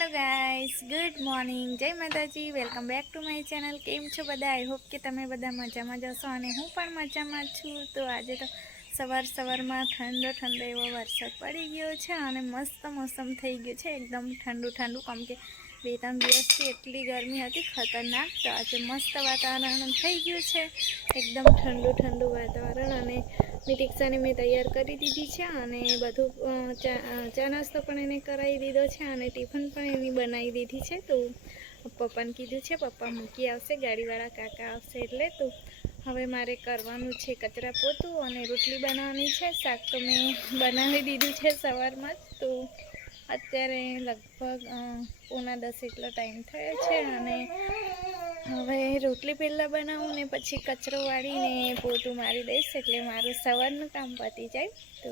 Hello guys good morning જય માતાજી welcome back to my channel કેમ છો બધા? આઈ હોપ કે તમે બધા મજામાં જશો અને હું પણ મજામાં છું. તો આજે તો સવાર સવારમાં ઠંડો ઠંડો એવો વરસાદ પડી ગયો છે અને મસ્ત મોસમ થઈ ગયું છે. એકદમ ઠંડુ ઠંડુ, કેમ કે બે ત્રણ દિવસથી એટલી ગરમી હતી, ખતરનાક તો આજે મસ્ત વાતાવરણ થઈ ગયું છે. એકદમ ઠંડુ ઠંડુ વાતાવરણ અને મેં મેં તૈયાર કરી દીધી છે અને બધું ચા નાસ્તો પણ એને કરાવી દીધો છે અને ટિફિન પણ એની બનાવી દીધી છે. તો પપ્પાને કીધું છે, પપ્પા મૂકી આવશે, ગાડીવાળા કાકા આવશે એટલે તો હવે મારે કરવાનું છે કચરા પોતું અને રોટલી બનાવવાની છે. શાક તો મેં બનાવી દીધું છે સવારમાં જ, તો અત્યારે લગભગ પોણા દસ એટલો ટાઈમ થયો છે અને હવે રોટલી પહેલાં બનાવું ને પછી કચરો વાળીને પોતું મારી દઈશ એટલે મારું સવારનું કામ પતી જાય. તો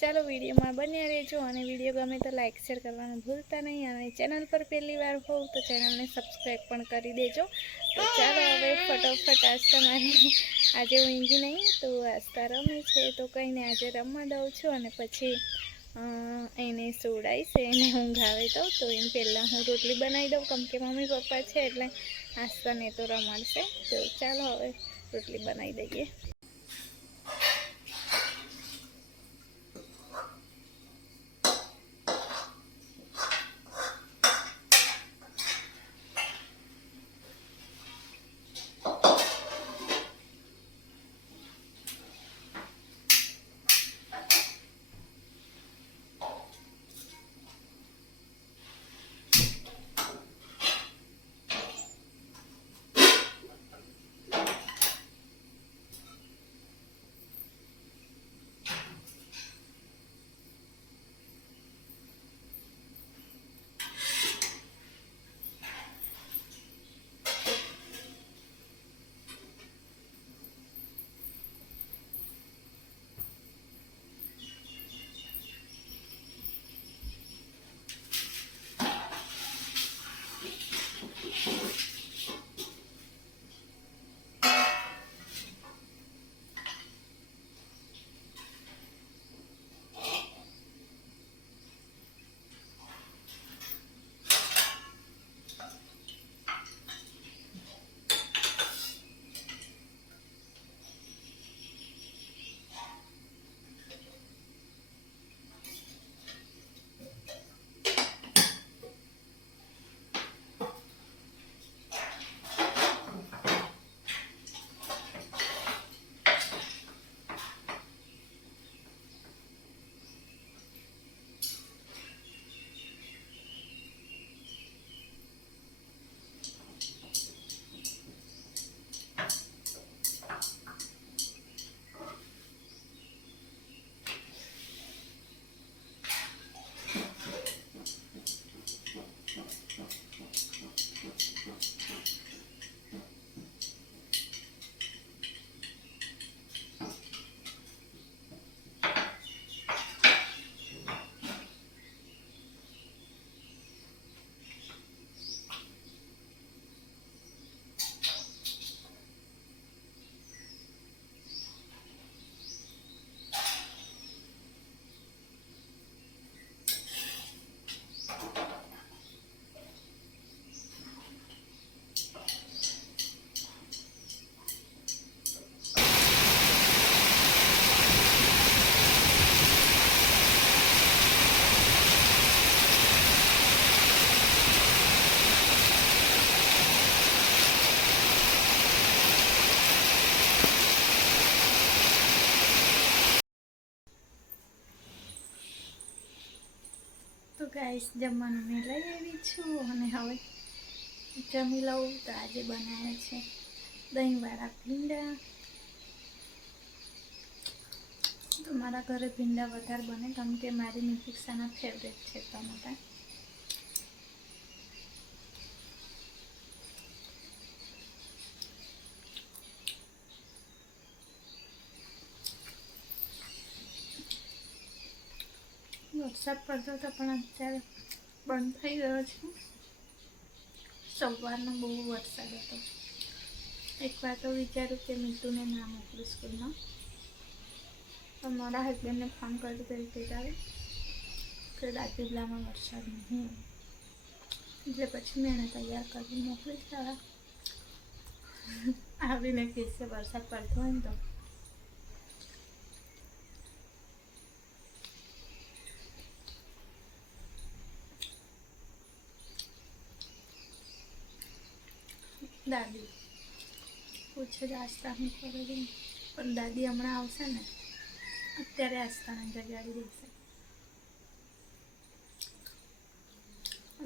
ચાલો વિડીયોમાં બન્યા રહેજો અને વીડિયો ગમે તો લાઇક શેર કરવાનું ભૂલતા નહીં અને ચેનલ પર પહેલી વાર હોવ તો ચેનલને સબસ્ક્રાઈબ પણ કરી દેજો. તો ચાલો હવે ફટોફટ આસ્તા મારી આજે ઊંઘી નહીં, તો આસ્તા રમે છે તો કંઈને આજે રમવા દઉં છું અને પછી એને સોડાઈશ એને ઊંઘ આવે તો તો એમ પહેલાં હું રોટલી બનાવી દઉં. કેમ કે મમ્મી પપ્પા છે એટલે આસ્તાને તો રમાડશે. તો ચાલો હવે રોટલી બનાવી દઈએ. ગાઈસ જમવાનું મેં લઈ આવી છું અને હવે જમી લઉં તો આજે બનાવ્યા છે દહીંવાળા ભીંડા. તો મારા ઘરે ભીંડા વધારે બને કેમ કે મારી નિફિક્ષાના ફેવરેટ છે ટમાટા. વરસાદ પડતો હતો, પણ અત્યારે બંધ થઈ ગયો છે. સવારનો બહુ વરસાદ હતો. એકવાર તો વિચાર્યું કે મીતુને ના મોકલું સ્કૂલમાં. તો મારા હસબન્ડને ફોન કર્યું તો કહેતા કે રાજપીપળામાં વરસાદ નહીં એટલે પછી મેં એને તૈયાર કરી મોકલી દીધા. આવીને કહેશે વરસાદ પડતો હોય ને તો દાદી પૂછે જ આસ્તા હું પણ દાદી હમણાં આવશે ને, અત્યારે આસ્થાને જગાડી દેશે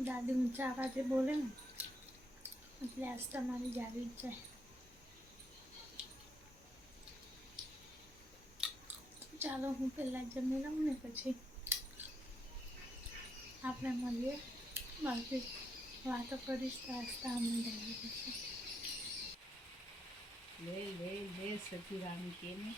દાદી ઊંચા અવાજે બોલે ને, એટલે આસ્તા મારી જાગી જ જાય. ચાલો હું પહેલાં જમી લઉં ને પછી આપણે મળીએ. બાકી વાતો કરીશ તો આસ્થા અમને જાગી જશે. લે લે લે સતીરાણી કે ને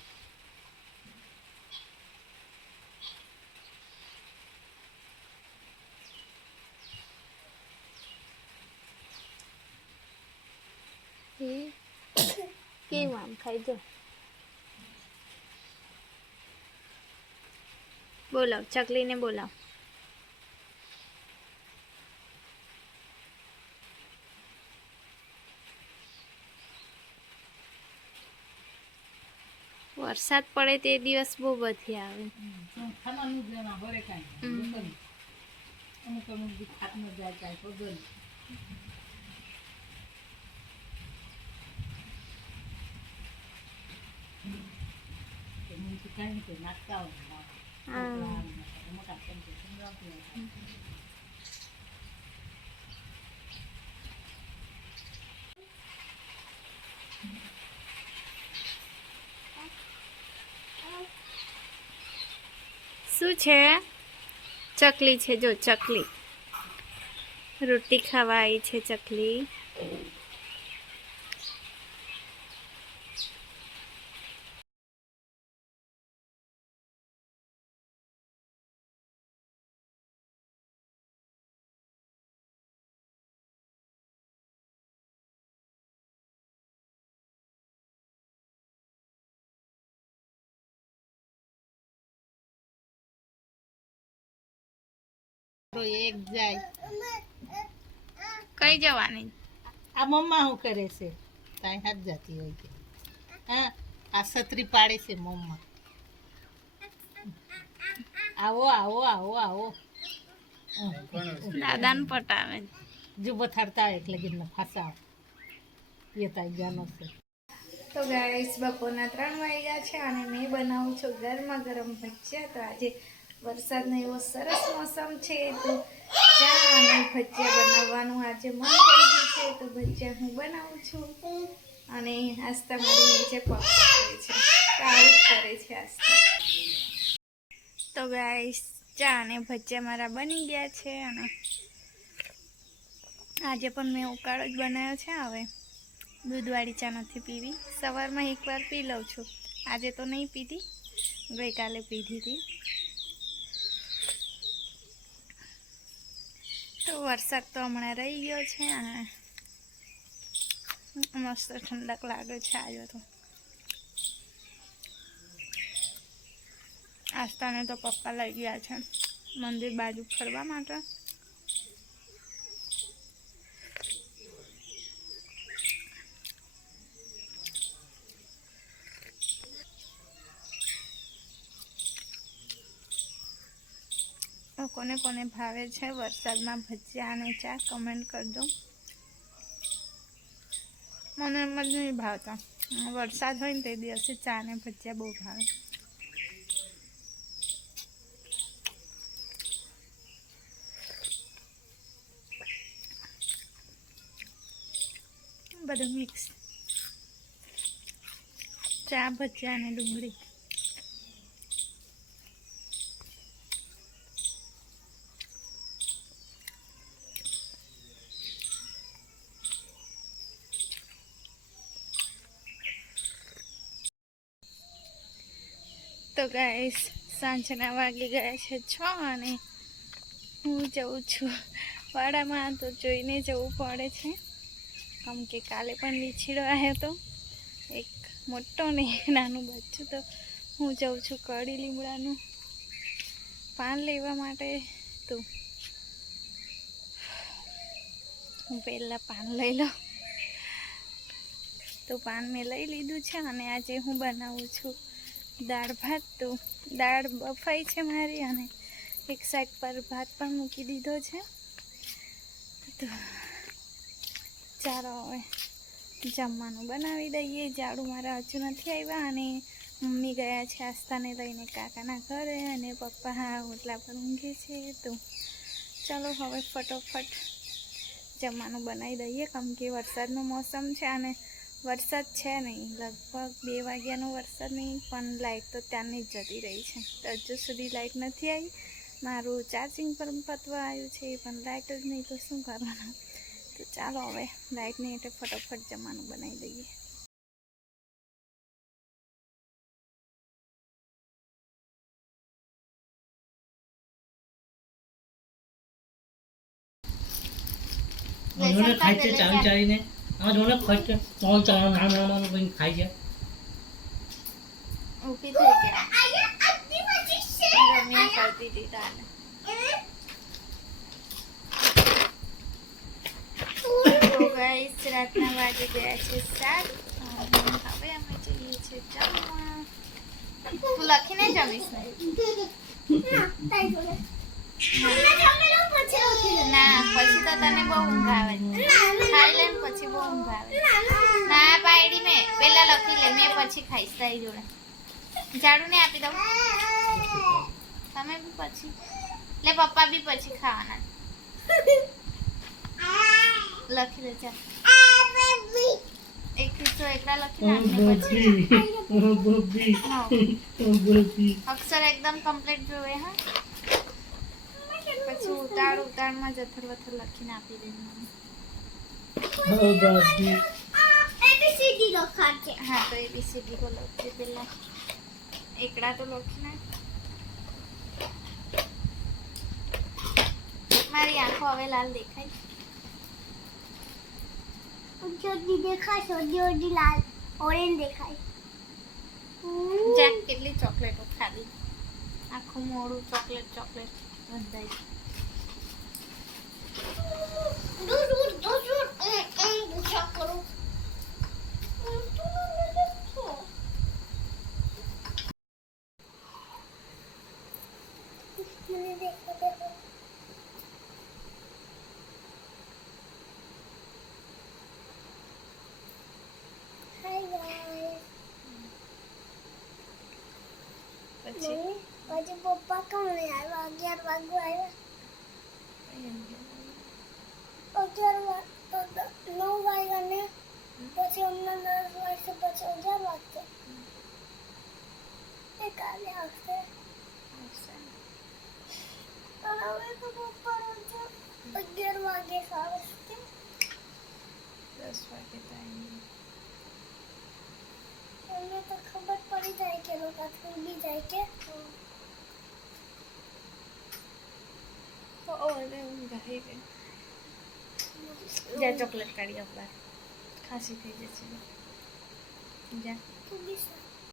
એ કેવું આમ ખાઈ જો બોલાવ ચકલીને બોલાવ વરસાદ પડે તે દિવસ બહુ બધી આવે. ખાવાનું જ એમાં હોરે કાંઈ અમુક અમુક દી ખાતમાં જાય કાંઈ પગલ મને કાંઈ કે નાખતા હોય મોટા ચમચે સમજાવતી હોય શું છે? ચકલી છે જો ચકલી. રોટી ખાવા આવી છે ચકલી. એક જાય. કઈ જવાની? આ મમ્મા શું કરે છે? તાઈ હાથ જાતી હોય કે. હા આ છત્રી પાડે છે મમ્મા. આવો આવો આવો આવો. દાદાને પટાવે. જો બથાડતા હોય એટલે ગીરના ફસાવ. એ તાઈ જાનો છે. તો ગાઈસ બપોરના ત્રણ વાગ્યા છે અને મેં બનાવું છું ગરમા ગરમ ભજીયા. તો આજે વરસાદનો એવો સરસ મોસમ છે તો ચા અને ભજીયા બનાવવાનું આજે મન થઈ ગયું છે, તો ભજીયા હું બનાવું છું. અને આસ્તા મારી નીચે પગ કરે છે કાળું કરે છે આસ્તા. તો ગાઈસ ચા અને ભજીયા મારા બની ગયા છે અને આજે પણ મેં ઉકાળો જ બનાવ્યો છે હવે. દૂધવાળી ચા નથી પીવી. સવારમાં એકવાર પી લઉં છું. આજે તો નહીં પીધી, ગઈકાલે પીધી હતી. તો વરસાદ તો હમણાં રહી ગયો છે અને મસ્ત ઠંડક લાગે છે આજે તો. આસ્થાને તો પપ્પા લઈ ગયા છે મંદિર બાજુ ફરવા માટે. કોને કોને ભાવે છે વરસાદમાં ભજીયા અને ચા કમેન્ટ કરજો. મને એમ જ નહીં ભાવતા. વરસાદ હોય ને તે દિવસે ચા અને ભજીયા બહુ ભાવે. બધું મિક્સ ચા, ભજીયા અને ડુંગળી. ગાઈસ, સાંજના વાગી ગયા છે છ અને હું જઉં છું. વાડામાં તો જોઈને જવું પડે છે. આમ કે કાલે પણ લીચીડો આવ્યો હતો. એક મોટો ને નાનું બચ્ચું તો હું જઉં છું કડી લીમડાનું. પાન લેવા માટે તો હું પહેલાં પાન લઈ લઉં. તો પાન મેં લઈ લીધું છે અને આજે હું બનાવું છું દાળ ભાત તો દાળ બફાઈ છે મારી અને એક સાઈડ પર ભાત પણ મૂકી દીધો છે. તો ચાલો હવે જમવાનું બનાવી દઈએ. ઝાડુ મારા હજુ નથી આવ્યા અને મમ્મી ગયા છે આસ્તાને લઈને કાકાના ઘરે અને પપ્પા હા ઓટલા પર ઊંઘે છે. તો ચાલો હવે ફટોફટ જમવાનું બનાવી દઈએ. કેમ કે વરસાદનું મોસમ છે અને વરસાદ છે નહીં. લગભગ બે વાગ્યાનો વરસાદ નહીં, પણ લાઇટ તો ત્યાંની જતી રહી છે. તો હજુ સુધી લાઇટ નથી આવી. મારું ચાર્જિંગ પણ પતવા આવ્યું છે, પણ લાઇટ જ નહીં, તો શું કરવાનું? તો ચાલો હવે લાઇટ નહીં એટલે ફટોફટ જમવાનું બનાવી દઈએ. ચાવી ચાવીને આ જોને ખાય ત્રણ ચાર નામ નામાનું બની ખાય છે ઊભી થઈ ગયા રમ્યા કરતી હતી તાને ગાઈસ રાતના વાગી ગયા છે સાત હવે અમે જઈએ જમવા તું લખીને જમીશ ને ના પછી તો તને બહુ ઊંઘ આવે પછી બહુ ઊંઘ આવે. ના પાડી મેં. પેલા લખી લે મેં પછી ખાઈશ તારી જોડે. ઝાડુ ને આપી દઉં. તમે બી પછી. લે પપ્પા બી પછી ખાવાના. લખી દે ચાલ. એક હિસ્સો એકલા લખી પછી. અક્ષર એકદમ કમ્પ્લીટ જોવે હા. પછી ઉતાળ ઉતાળમાં જથર વથર લખીને આપી દેવાનું હા તો એ બી સીધી બોલો. તે એકડા તો લખી મારી આંખો હવે લાલ દેખાય. ઓરેન્જ દેખાય. જા કેટલી ચોકલેટો ખાધી. આખું મોડું ચોકલેટ ચોકલેટ. બંધાય દૂર દૂર દૂર દૂર એમ એમ ગુસ્સા કરો મને દેખો દેખો હાય ગાઈસ પછી પછી પપ્પા કોણ આવ્યા અગિયાર વાગવા આવ્યા અગિયાર વાગ તો દ- નવ વાગ્યા ને પછી હમણાં દસ વાગશે પછી અગિયાર વાગશે એ કાલે આવશે પણ હવે તો પપ્પા રોજ અગિયાર વાગે આવે છે દસ વાગે ટાઈમ એમને તો ખબર પડી જાય કે લોકો ઊંઘી જાય કે ઓરે ઊંઘ આવી ગઈ જા ચોકલેટ કાઢી અપડા ખાંસી થઈ જશે જા ઊંઘી શકે